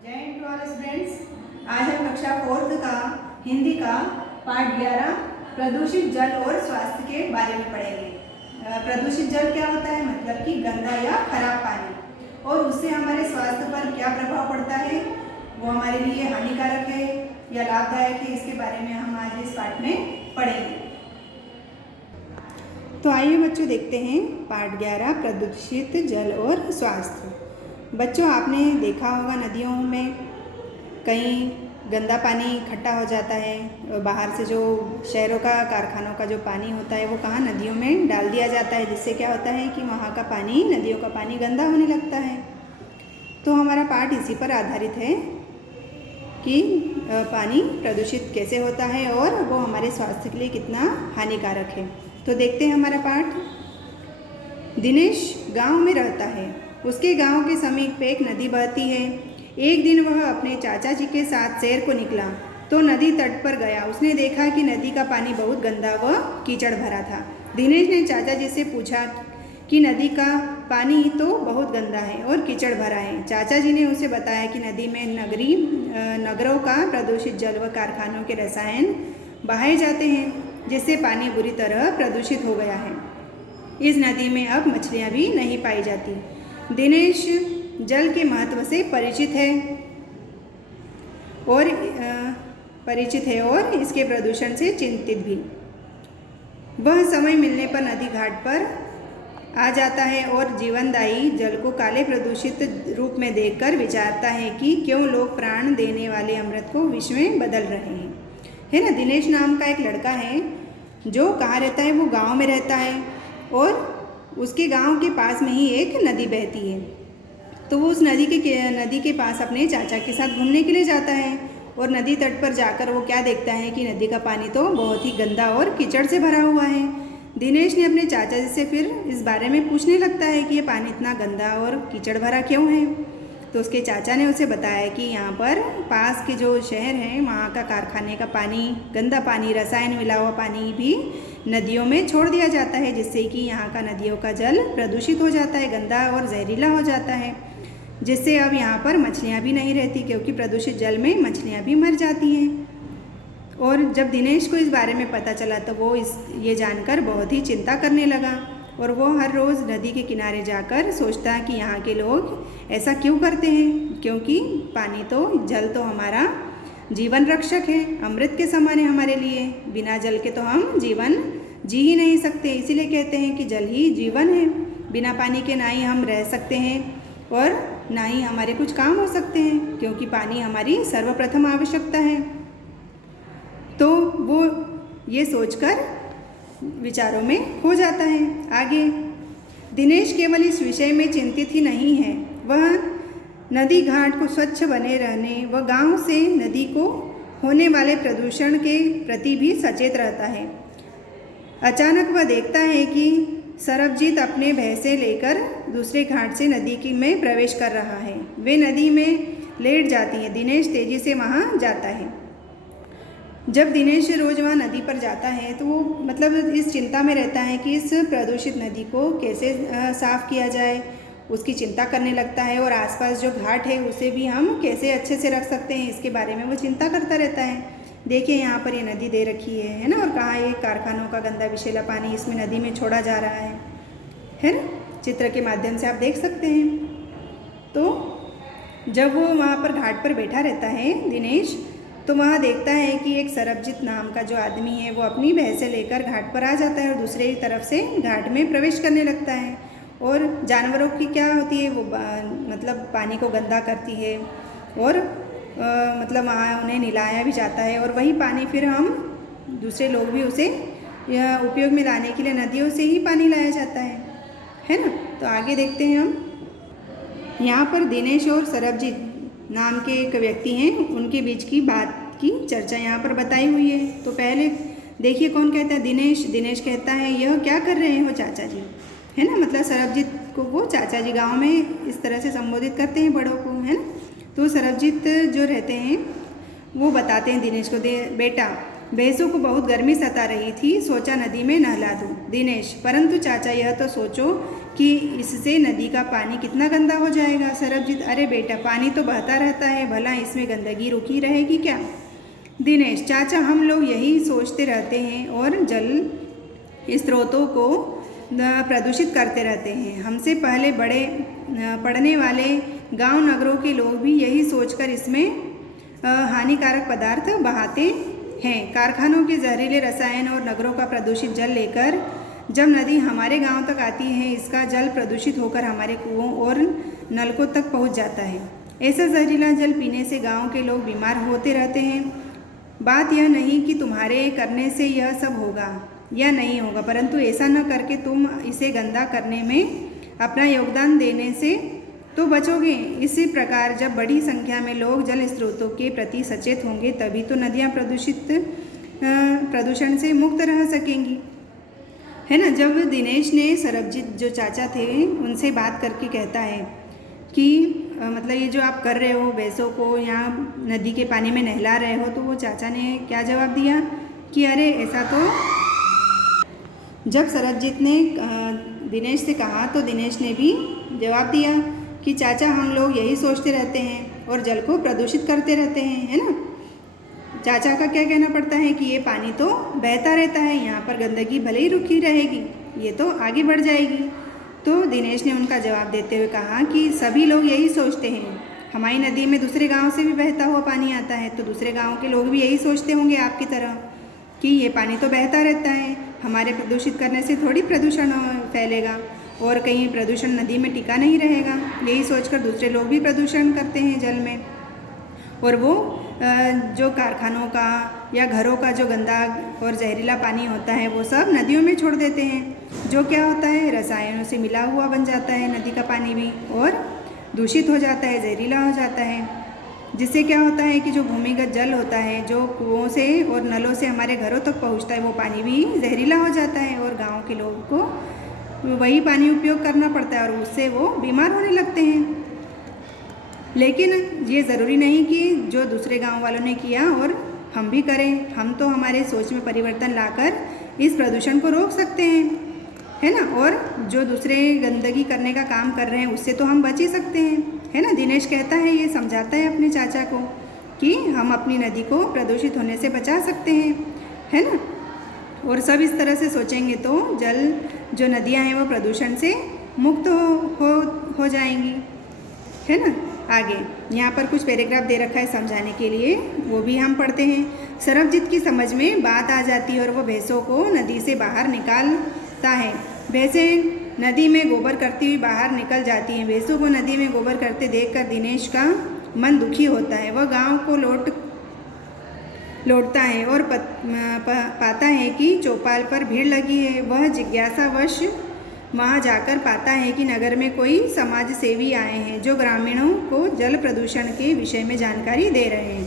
जय Hind to all students. आज हम कक्षा 4th का हिंदी का पाठ 11 प्रदूषित जल और स्वास्थ्य के बारे में पढ़ेंगे। प्रदूषित जल क्या होता है, मतलब कि गंदा या खराब पानी, और उससे हमारे स्वास्थ्य पर क्या प्रभाव पड़ता है, वो हमारे लिए हानिकारक है या लाभदायक है, इसके बारे में हम आज इस पाठ में पढ़ेंगे। तो आइए बच्चों देखते हैं पाठ 11 प्रदूषित जल और स्वास्थ्य। बच्चों, आपने देखा होगा नदियों में कहीं गंदा पानी इकट्ठा हो जाता है। बाहर से जो शहरों का कारखानों का जो पानी होता है वो कहाँ नदियों में डाल दिया जाता है, जिससे क्या होता है कि वहाँ का पानी, नदियों का पानी गंदा होने लगता है। तो हमारा पाठ इसी पर आधारित है कि पानी प्रदूषित कैसे होता है और वो हमारे स्वास्थ्य के लिए कितना हानिकारक है। तो देखते हैं हमारा पाठ। दिनेश गांव में रहता है। उसके गांव के समीप एक नदी बहती है। एक दिन वह अपने चाचा जी के साथ सैर को निकला तो नदी तट पर गया। उसने देखा कि नदी का पानी बहुत गंदा व कीचड़ भरा था। दिनेश ने चाचा जी से पूछा कि नदी का पानी तो बहुत गंदा है और कीचड़ भरा है। चाचा जी ने उसे बताया कि नदी में नगरों का प्रदूषित जल व कारखानों के रसायन बहाए जाते हैं, जिससे पानी बुरी तरह प्रदूषित हो गया है। इस नदी में अब मछलियाँ भी नहीं पाई जाती। दिनेश जल के महत्व से परिचित है और इसके प्रदूषण से चिंतित भी। वह समय मिलने पर नदी घाट पर आ जाता है और जीवनदायी जल को काले प्रदूषित रूप में देखकर विचारता है कि क्यों लोग प्राण देने वाले अमृत को विष में बदल रहे हैं। है ना। दिनेश नाम का एक लड़का है जो कहाँ रहता है, वो गांव में रहता है और उसके गांव के पास में ही एक नदी बहती है। तो वो उस नदी के पास अपने चाचा के साथ घूमने के लिए जाता है और नदी तट पर जाकर वो क्या देखता है कि नदी का पानी तो बहुत ही गंदा और कीचड़ से भरा हुआ है। दिनेश ने अपने चाचा जी से फिर इस बारे में पूछने लगता है कि ये पानी इतना गंदा और कीचड़ भरा क्यों है। तो उसके चाचा ने उसे बताया कि यहाँ पर पास के जो शहर हैं वहाँ का कारखाने का पानी, गंदा पानी, रसायन मिला हुआ पानी भी नदियों में छोड़ दिया जाता है, जिससे कि यहाँ का नदियों का जल प्रदूषित हो जाता है, गंदा और जहरीला हो जाता है, जिससे अब यहाँ पर मछलियाँ भी नहीं रहती, क्योंकि प्रदूषित जल में मछलियाँ भी मर जाती हैं। और जब दिनेश को इस बारे में पता चला तो वो ये जानकर बहुत ही चिंता करने लगा और वो हर रोज़ नदी के किनारे जाकर सोचता है कि यहाँ के लोग ऐसा क्यों करते हैं, क्योंकि पानी तो, जल तो हमारा जीवन रक्षक है, अमृत के समान है हमारे लिए। बिना जल के तो हम जीवन जी ही नहीं सकते। इसीलिए कहते हैं कि जल ही जीवन है। बिना पानी के ना ही हम रह सकते हैं और ना ही हमारे कुछ काम हो सकते हैं, क्योंकि पानी हमारी सर्वप्रथम आवश्यकता है। तो वो ये सोचकर विचारों में खो जाता है। आगे दिनेश केवल इस विषय में चिंतित ही नहीं है, वह नदी घाट को स्वच्छ बने रहने व गांव से नदी को होने वाले प्रदूषण के प्रति भी सचेत रहता है। अचानक वह देखता है कि सरबजीत अपने भैंसे लेकर दूसरे घाट से नदी में प्रवेश कर रहा है। वे नदी में लेट जाती है। दिनेश तेजी से वहाँ जाता है। जब दिनेश रोज़ वहाँ नदी पर जाता है तो वो मतलब इस चिंता में रहता है कि इस प्रदूषित नदी को कैसे साफ़ किया जाए, उसकी चिंता करने लगता है। और आसपास जो घाट है उसे भी हम कैसे अच्छे से रख सकते हैं, इसके बारे में वो चिंता करता रहता है। देखिए यहाँ पर ये नदी दे रखी है ना, और कहाँ ये कारखानों का गंदा विषैला पानी इसमें नदी में छोड़ा जा रहा है ना। चित्र के माध्यम से आप देख सकते हैं। तो जब वो वहाँ पर घाट पर बैठा रहता है दिनेश, तो वहाँ देखता है कि एक सरबजीत नाम का जो आदमी है वो अपनी भैंसे लेकर घाट पर आ जाता है और दूसरे तरफ से घाट में प्रवेश करने लगता है। और जानवरों की क्या होती है, वो मतलब पानी को गंदा करती है और मतलब वहाँ उन्हें नहलाया भी जाता है, और वही पानी फिर हम दूसरे लोग भी उसे उपयोग में लाने के लिए नदियों से ही पानी लाया जाता है ना। तो आगे देखते हैं हम। यहाँ पर दिनेश और सरबजीत नाम के एक व्यक्ति हैं, उनके बीच की बात की चर्चा यहाँ पर बताई हुई है। तो पहले देखिए कौन कहता है, दिनेश कहता है, यह क्या कर रहे हो चाचा जी, है ना। मतलब सरबजीत को वो चाचा जी गांव में इस तरह से संबोधित करते हैं बड़ों को, है ना। तो सरबजीत जो रहते हैं वो बताते हैं दिनेश को, बेटा भैंसों को बहुत गर्मी सता रही थी, सोचा नदी में नहला दूं। दिनेश: परंतु चाचा यह तो सोचो कि इससे नदी का पानी कितना गंदा हो जाएगा। सरबजीत: अरे बेटा, पानी तो बहता रहता है, भला इसमें गंदगी रुकी रहेगी क्या? दिनेश: चाचा, हम लोग यही सोचते रहते हैं और जल स्रोतों को प्रदूषित करते रहते हैं। हमसे पहले बड़े पढ़ने वाले गांव नगरों के लोग भी यही सोचकर इसमें हानिकारक पदार्थ बहाते हैं। कारखानों के जहरीले रसायन और नगरों का प्रदूषित जल लेकर जब नदी हमारे गांव तक आती है, इसका जल प्रदूषित होकर हमारे कुओं और नलकों तक पहुंच जाता है। ऐसा जहरीला जल पीने से गांव के लोग बीमार होते रहते हैं। बात यह नहीं कि तुम्हारे करने से यह सब होगा या नहीं होगा, परंतु ऐसा न करके तुम इसे गंदा करने में अपना योगदान देने से तो बचोगे। इसी प्रकार जब बड़ी संख्या में लोग जल स्रोतों के प्रति सचेत होंगे, तभी तो नदियाँ प्रदूषण से मुक्त रह सकेंगी, है ना। जब दिनेश ने सरबजीत जो चाचा थे उनसे बात करके कहता है कि मतलब ये जो आप कर रहे हो, भैंसों को यहाँ नदी के पानी में नहला रहे हो, तो वो चाचा ने क्या जवाब दिया कि अरे ऐसा तो। जब सरबजीत ने दिनेश से कहा तो दिनेश ने भी जवाब दिया कि चाचा, हम लोग यही सोचते रहते हैं और जल को प्रदूषित करते रहते हैं, है ना। चाचा का क्या कहना पड़ता है कि ये पानी तो बहता रहता है, यहाँ पर गंदगी भले ही रुकी रहेगी, ये तो आगे बढ़ जाएगी। तो दिनेश ने उनका जवाब देते हुए कहा कि सभी लोग यही सोचते हैं। हमारी नदी में दूसरे गांव से भी बहता हुआ पानी आता है, तो दूसरे गांव के लोग भी यही सोचते होंगे आपकी तरह कि ये पानी तो बहता रहता है, हमारे प्रदूषित करने से थोड़ी प्रदूषण फैलेगा और कहीं प्रदूषण नदी में टिका नहीं रहेगा। यही सोचकर दूसरे लोग भी प्रदूषण करते हैं जल में, और वो जो कारखानों का या घरों का जो गंदा और जहरीला पानी होता है वो सब नदियों में छोड़ देते हैं, जो क्या होता है रसायनों से मिला हुआ बन जाता है नदी का पानी भी, और दूषित हो जाता है, जहरीला हो जाता है, जिससे क्या होता है कि जो भूमिगत जल होता है, जो कुओं से और नलों से हमारे घरों तक पहुंचता है, वो पानी भी जहरीला हो जाता है और गांव के लोगों को वही पानी उपयोग करना पड़ता है और उससे वो बीमार होने लगते हैं। लेकिन ये ज़रूरी नहीं कि जो दूसरे गांव वालों ने किया और हम भी करें। हम तो हमारे सोच में परिवर्तन लाकर इस प्रदूषण को रोक सकते हैं, है ना। और जो दूसरे गंदगी करने का काम कर रहे हैं उससे तो हम बच ही सकते हैं, है ना। दिनेश कहता है, ये समझाता है अपने चाचा को कि हम अपनी नदी को प्रदूषित होने से बचा सकते हैं, है ना। और सब इस तरह से सोचेंगे तो जल जो नदियाँ हैं वो प्रदूषण से मुक्त हो जाएंगी, है ना। आगे यहाँ पर कुछ पैराग्राफ दे रखा है समझाने के लिए, वो भी हम पढ़ते हैं। सरबजीत की समझ में बात आ जाती है और वो भैंसों को नदी से बाहर निकालता है। भैंसें नदी में गोबर करती हुई बाहर निकल जाती हैं। भैंसों को नदी में गोबर करते देखकर दिनेश का मन दुखी होता है। वह गांव को लौटता है और पाता है कि चौपाल पर भीड़ लगी है। वह जिज्ञासावश वहाँ जाकर पाता है कि नगर में कोई समाज सेवी आए हैं जो ग्रामीणों को जल प्रदूषण के विषय में जानकारी दे रहे हैं,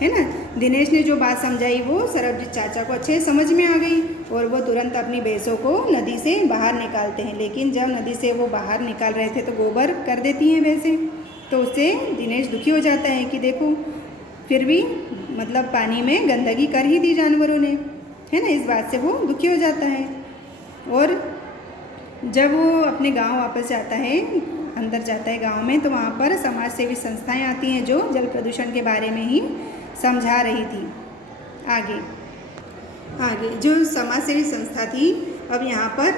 है ना। दिनेश ने जो बात समझाई वो सरबजीत चाचा को अच्छे समझ में आ गई और वो तुरंत अपनी भैंसों को नदी से बाहर निकालते हैं। लेकिन जब नदी से वो बाहर निकाल रहे थे तो गोबर कर देती हैं भैंसें, तो उससे दिनेश दुखी हो जाता है कि देखो फिर भी मतलब पानी में गंदगी कर ही दी जानवरों ने, है ना। इस बात से वो दुखी हो जाता है और जब वो अपने गांव वापस जाता है, अंदर जाता है गांव में, तो वहाँ पर समाज सेवी संस्थाएं आती हैं जो जल प्रदूषण के बारे में ही समझा रही थी। आगे जो समाज सेवी संस्था थी, अब यहाँ पर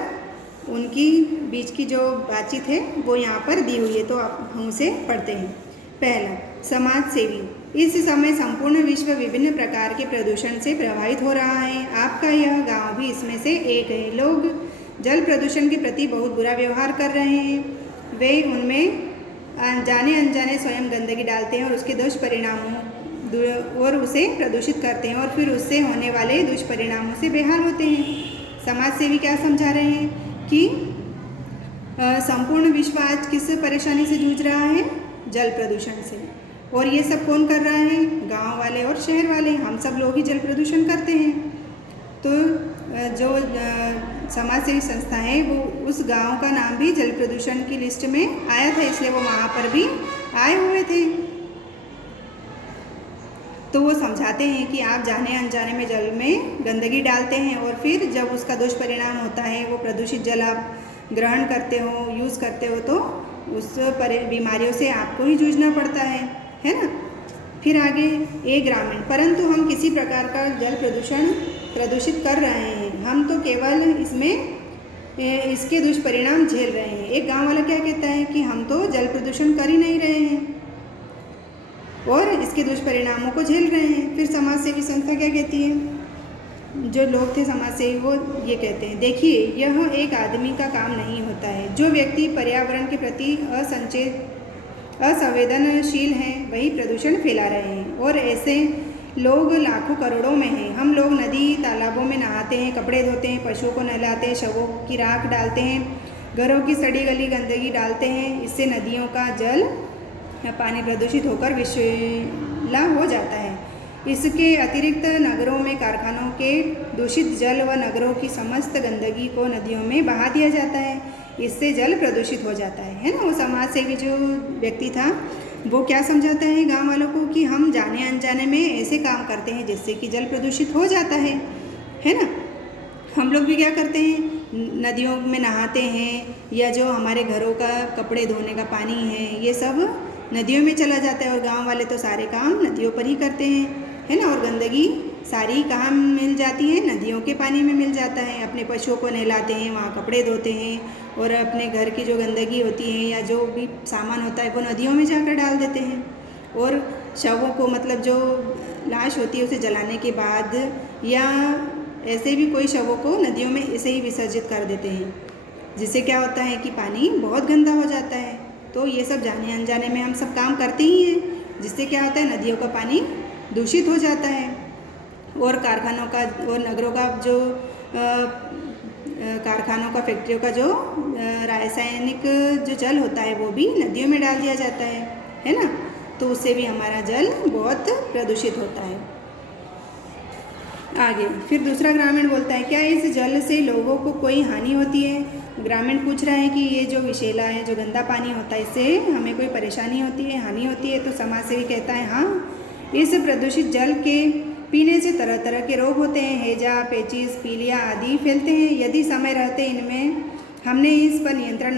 उनकी बीच की जो बातचीत है वो यहाँ पर दी हुई है, तो आप हम उसे पढ़ते हैं। पहला, समाज सेवी। इस समय संपूर्ण विश्व विभिन्न प्रकार के प्रदूषण से प्रभावित हो रहा है। आपका यह गांव भी इसमें से एक है। लोग जल प्रदूषण के प्रति बहुत बुरा व्यवहार कर रहे हैं। वे उनमें जाने अनजाने स्वयं गंदगी डालते हैं और उसके दुष्परिणामों और उसे प्रदूषित करते हैं और फिर उससे होने वाले दुष्परिणामों से बेहाल होते हैं। समाज सेवी क्या समझा रहे हैं कि संपूर्ण विश्व आज किस परेशानी से जूझ रहा है? जल प्रदूषण से। और ये सब कौन कर रहा है? गांव वाले और शहर वाले, हम सब लोग ही जल प्रदूषण करते हैं। तो जो समाज सेवी संस्था है वो उस गांव का नाम भी जल प्रदूषण की लिस्ट में आया था, इसलिए वो वहाँ पर भी आए हुए थे। तो वो समझाते हैं कि आप जाने अनजाने में जल में गंदगी डालते हैं और फिर जब उसका दुष्परिणाम होता है, वो प्रदूषित जल आप ग्रहण करते हो, यूज़ करते हो, तो उस बीमारियों से आपको ही जूझना पड़ता है ना। फिर आगे ए ग्रामीण, परंतु हम किसी प्रकार का जल प्रदूषित कर रहे हैं, हम तो केवल इसके दुष्परिणाम झेल रहे हैं। एक गांव वाला क्या कहता है कि हम तो जल प्रदूषण कर ही नहीं रहे हैं और इसके दुष्परिणामों को झेल रहे हैं। फिर समाज सेवी संस्था क्या कहती है, जो लोग थे समाज सेवी, वो ये कहते हैं, देखिए यह एक आदमी का काम नहीं होता है। जो व्यक्ति पर्यावरण के प्रति असंवेदनशील हैं वही प्रदूषण फैला रहे हैं और ऐसे लोग लाखों करोड़ों में हैं। हम लोग नदी तालाबों में नहाते हैं, कपड़े धोते हैं, पशुओं को नहलाते हैं, शवों की राख डालते हैं, घरों की सड़ी गली गंदगी डालते हैं। इससे नदियों का जल या पानी प्रदूषित होकर विषैला हो जाता है। इसके अतिरिक्त नगरों में कारखानों के दूषित जल व नगरों की समस्त गंदगी को नदियों में बहा दिया जाता है। इससे जल प्रदूषित हो जाता है ना। वो समाज सेवी जो व्यक्ति था वो क्या समझाता है गांव वालों को कि हम जाने अनजाने में ऐसे काम करते हैं जिससे कि जल प्रदूषित हो जाता है ना। हम लोग भी क्या करते हैं, नदियों में नहाते हैं या जो हमारे घरों का कपड़े धोने का पानी है ये सब नदियों में चला जाता है और गांव वाले तो सारे काम नदियों पर ही करते हैं, है ना। और गंदगी सारी कहाँ मिल जाती है, नदियों के पानी में मिल जाता है। अपने पशुओं को नहलाते हैं, वहाँ कपड़े धोते हैं और अपने घर की जो गंदगी होती है या जो भी सामान होता है वो नदियों में जाकर डाल देते हैं। और शवों को, मतलब जो लाश होती है उसे जलाने के बाद या ऐसे भी कोई शवों को नदियों में ऐसे ही विसर्जित कर देते हैं, जिससे क्या होता है कि पानी बहुत गंदा हो जाता है। तो ये सब जाने अनजाने में हम सब काम करते ही हैं, जिससे क्या होता है नदियों का पानी दूषित हो जाता है। और कारखानों का और नगरों का जो कारखानों का, फैक्ट्रियों का जो रासायनिक जो जल होता है वो भी नदियों में डाल दिया जाता है ना। तो उससे भी हमारा जल बहुत प्रदूषित होता है। आगे फिर दूसरा ग्रामीण बोलता है, क्या इस जल से लोगों को कोई हानि होती है। ग्रामीण पूछ रहा है कि ये जो विषैला है, जो गंदा पानी होता है, इससे हमें कोई परेशानी होती है, हानि होती है। तो समाज सेवी कहता है, हाँ, इस प्रदूषित जल के पीने से तरह तरह के रोग होते हैं, हैजा, पेचिस, पीलिया आदि फैलते हैं। यदि समय रहते इनमें हमने इस पर नियंत्रण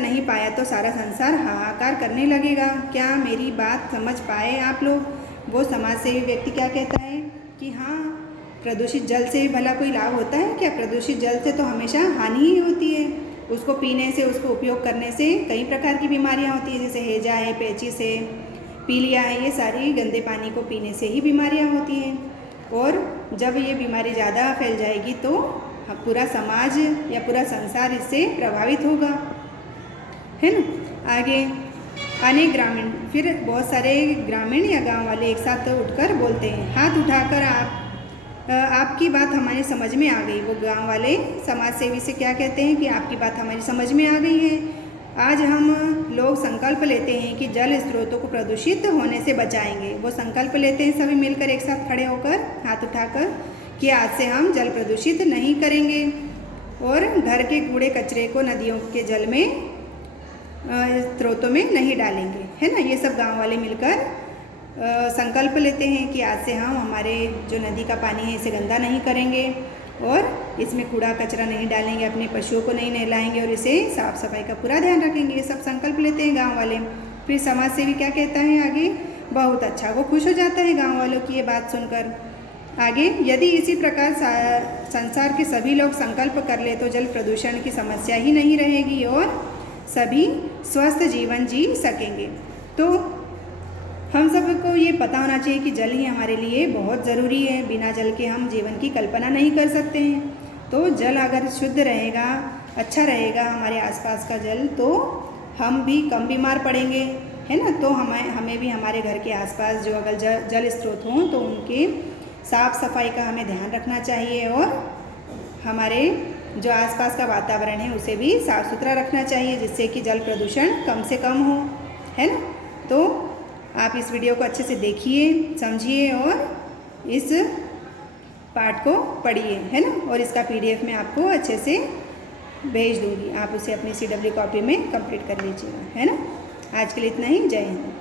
नहीं पाया तो सारा संसार हाहाकार करने लगेगा। क्या मेरी बात समझ पाए आप लोग। वो समाज सेवी व्यक्ति क्या कहता है कि हाँ, प्रदूषित जल से भला कोई लाभ होता है क्या। प्रदूषित जल से तो हमेशा हानि ही होती है। उसको पीने से, उसको उपयोग करने से कई प्रकार की बीमारियाँ होती हैं, जैसे हैजा है, पेचिस है, पीलिया है। ये सारी गंदे पानी को पीने से ही बीमारियाँ होती हैं। और जब ये बीमारी ज़्यादा फैल जाएगी तो पूरा समाज या पूरा संसार इससे प्रभावित होगा, है ना। आगे अनेक ग्रामीण, फिर बहुत सारे ग्रामीण या गांव वाले एक साथ उठकर बोलते हैं, हाथ उठाकर आपकी बात हमारी समझ में आ गई। वो गांव वाले समाज सेवी से क्या कहते हैं कि आपकी बात हमारी समझ में आ गई है। आज हम लोग संकल्प लेते हैं कि जल स्रोतों को प्रदूषित होने से बचाएंगे। वो संकल्प लेते हैं सभी मिलकर एक साथ खड़े होकर, हाथ उठाकर, कि आज से हम जल प्रदूषित नहीं करेंगे और घर के कूड़े कचरे को नदियों के जल में, स्रोतों में नहीं डालेंगे, है ना। ये सब गांव वाले मिलकर संकल्प लेते हैं कि आज से हम हमारे जो नदी का पानी है इसे गंदा नहीं करेंगे और इसमें कूड़ा कचरा नहीं डालेंगे, अपने पशुओं को नहीं नहलाएंगे और इसे साफ सफाई का पूरा ध्यान रखेंगे। ये सब संकल्प लेते हैं गांव वाले। फिर समाज सेवी क्या कहता है आगे, बहुत अच्छा, वो खुश हो जाता है गांव वालों की ये बात सुनकर। आगे, यदि इसी प्रकार संसार के सभी लोग संकल्प कर ले तो जल प्रदूषण की समस्या ही नहीं रहेगी और सभी स्वस्थ जीवन जी सकेंगे। तो हम सबको ये पता होना चाहिए कि जल ही हमारे लिए बहुत ज़रूरी है। बिना जल के हम जीवन की कल्पना नहीं कर सकते हैं। तो जल अगर शुद्ध रहेगा, अच्छा रहेगा हमारे आसपास का जल, तो हम भी कम बीमार पड़ेंगे, है ना। तो हमें भी हमारे घर के आसपास जो अगर जल स्रोत हों तो उनके साफ़ सफाई का हमें ध्यान रखना चाहिए और हमारे जो आसपास का वातावरण है उसे भी साफ़ सुथरा रखना चाहिए, जिससे कि जल प्रदूषण कम से कम हो, है ना। तो आप इस वीडियो को अच्छे से देखिए, समझिए और इस पार्ट को पढ़िए, है ना। और इसका PDF मैं आपको अच्छे से भेज दूँगी, आप उसे अपनी CW कॉपी में कंप्लीट कर लीजिएगा, है ना। आज के लिए इतना ही। जय हिंद।